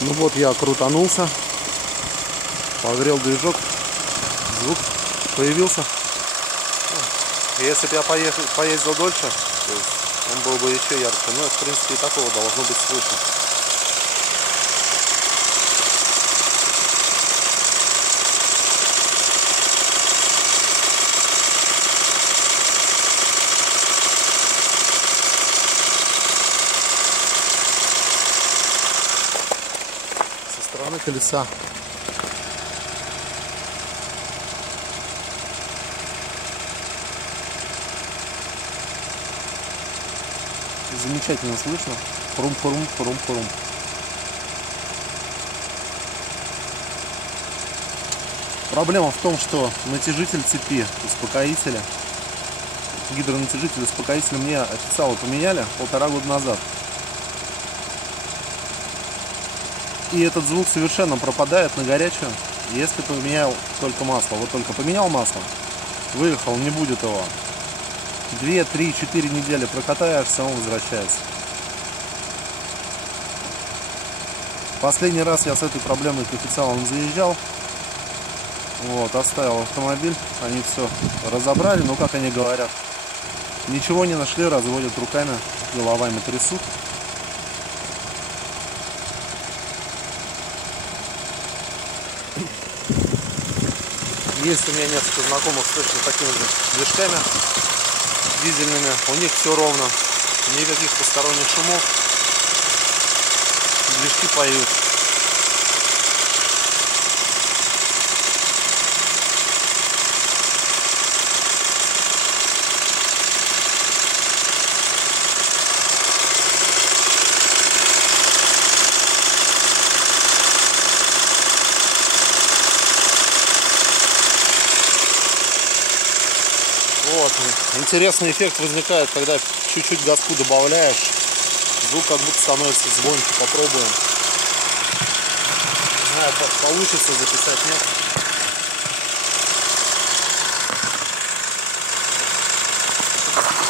Ну вот я крутанулся, погрел движок, звук появился. Если бы я поездил дольше, то есть он был бы еще ярче, но в принципе и такого должно быть слышно. Со стороны колеса. Замечательно слышно. Хрум-хрум, хрум-хрум. Проблема в том, что натяжитель цепи успокоителя, гидронатяжитель успокоителя мне официалы поменяли 1,5 года назад. И этот звук совершенно пропадает на горячую, если поменял только масло. Вот только поменял масло, выехал, не будет его. 2, 3, 4 недели прокатаешь, само возвращается. Последний раз я с этой проблемой к официалам заезжал. Вот, оставил автомобиль, они все разобрали, но как они говорят, ничего не нашли, разводят руками, головами трясут. Есть у меня несколько знакомых с точно такими же движками дизельными, у них все ровно, никаких посторонних шумов, движки поют. Вот. Интересный эффект возникает, когда чуть-чуть газку добавляешь. Звук как будто становится звонче. Попробуем. Не знаю, как получится записать, нет.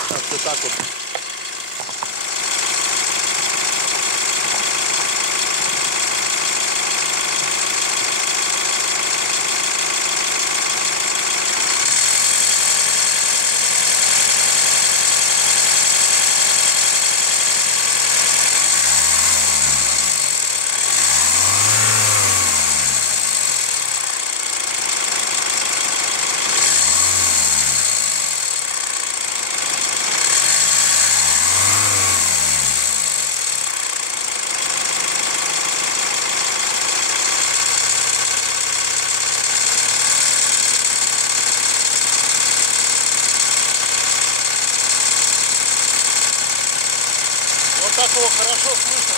Как-то так вот. Вот так его хорошо слышно.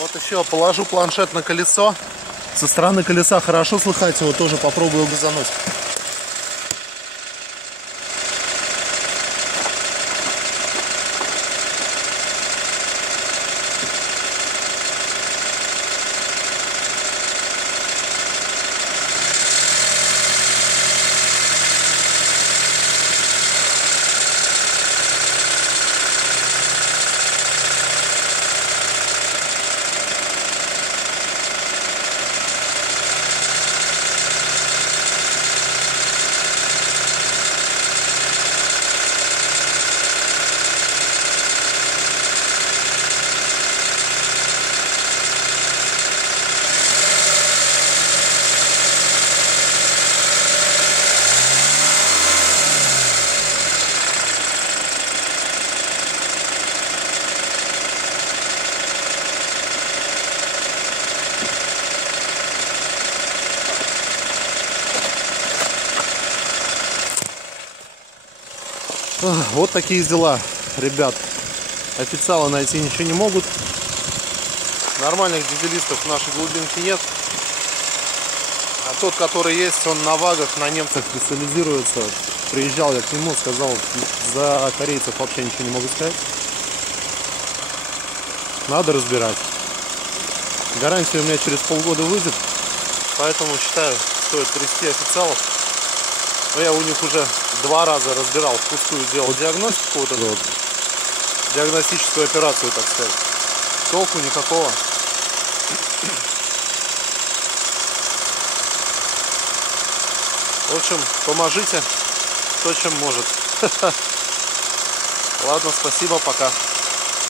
Вот еще положу планшет на колесо. Со стороны колеса хорошо слыхать его, тоже попробую газануть. Вот такие дела, ребят. Официалы найти ничего не могут. Нормальных дизелистов в нашей глубинке нет. А тот, который есть, он на вагах, на немцах специализируется. Приезжал я к нему, сказал, за корейцев вообще ничего не могу сказать. Надо разбирать. Гарантия у меня через полгода выйдет. Поэтому считаю, стоит трясти официалов. Но я у них уже 2 раза разбирал, впустую делал диагностику, вот эту вот диагностическую операцию, так сказать. Толку никакого. В общем, поможите, кто чем может. Ладно, спасибо, пока.